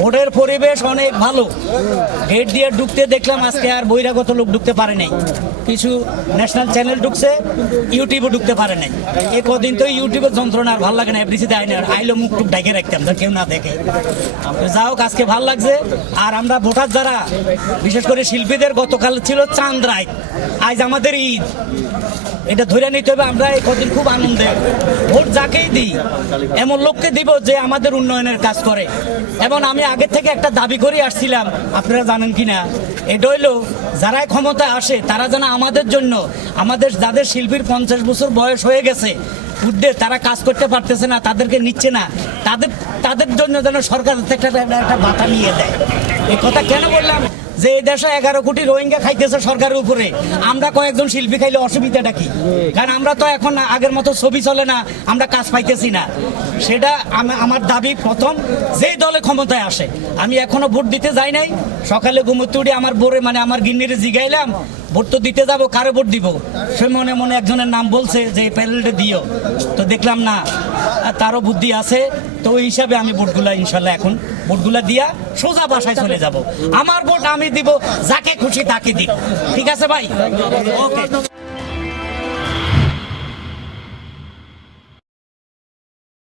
ভোটের পরিবেশ অনেক ভালো। গেট দিয়ে ঢুকতে দেখলাম আজকে আর বহিরাগত লোক ঢুকতে পারে নাই, কিছু ন্যাশনাল চ্যানেল ঢুকছে, ইউটিউবে ঢুকতে পারে নাই। এ কদিন তো ইউটিউবের যন্ত্রণা আর ভালো লাগে না, এফডিসিতে আইলো মুখ টুক ডাকে রাখতাম কেউ না দেখে। যা হোক আজকে ভালো লাগছে। আর আমরা ভোটার যারা, বিশেষ করে শিল্পীদের গতকাল ছিল চাঁদ রাত, আজ আমাদের ঈদ, এটা ধরে নিতে হবে। আমরা এই কদিন খুব আনন্দে ভোট যাকেই দিই এমন লোককে দিব যে আমাদের উন্নয়নের কাজ করে। এবং আমি আগের থেকে একটা দাবি করে আসছিলাম, আপনারা জানেন কিনা, এটা হইলো যারাই ক্ষমতায় আসে তারা যেন আমাদের জন্য, আমাদের যাদের শিল্পীর 50 বছর বয়স হয়ে গেছে, উঠে তারা কাজ করতে পারতেছে না, তাদেরকে নিচ্ছে না, তাদের জন্য যেন সরকার থেকে একটা ভাতা নিয়ে দেয়। এই কথা কেন বললাম, যে এই দেশে 11 কোটি রোহিঙ্গা খাইতেছে সরকারের উপরে, আমরা কয়েকজন শিল্পী খাইলে অসুবিধাটা কি? কারণ আমরা তো এখন আগের মতো ছবি চলে না, আমরা কাজ পাইতেছি না। সেটা আমার দাবি, প্রথম যেই দলে ক্ষমতায় আসে, আমি এখনো ভোট দিতে যাই নাই। সকালে ঘুমোতে উঠে আমার বোরে মানে আমার গিন্নিরে জিগাইলাম ভোট তো দিতে যাবো, কারো ভোট দিব? সে মনে মনে একজনের নাম বলছে যে প্যানেলটা দিও, তো দেখলাম না তারও বুদ্ধি আছে। তো ওই হিসাবে আমি ভোটগুলা ইনশাল্লাহ এখন ভোটগুলা দিয়া সোজা বাসায় চলে যাব। আমার ভোট আমি দিব, যাকে খুশি তাকে দিব। ঠিক আছে ভাই? ওকে।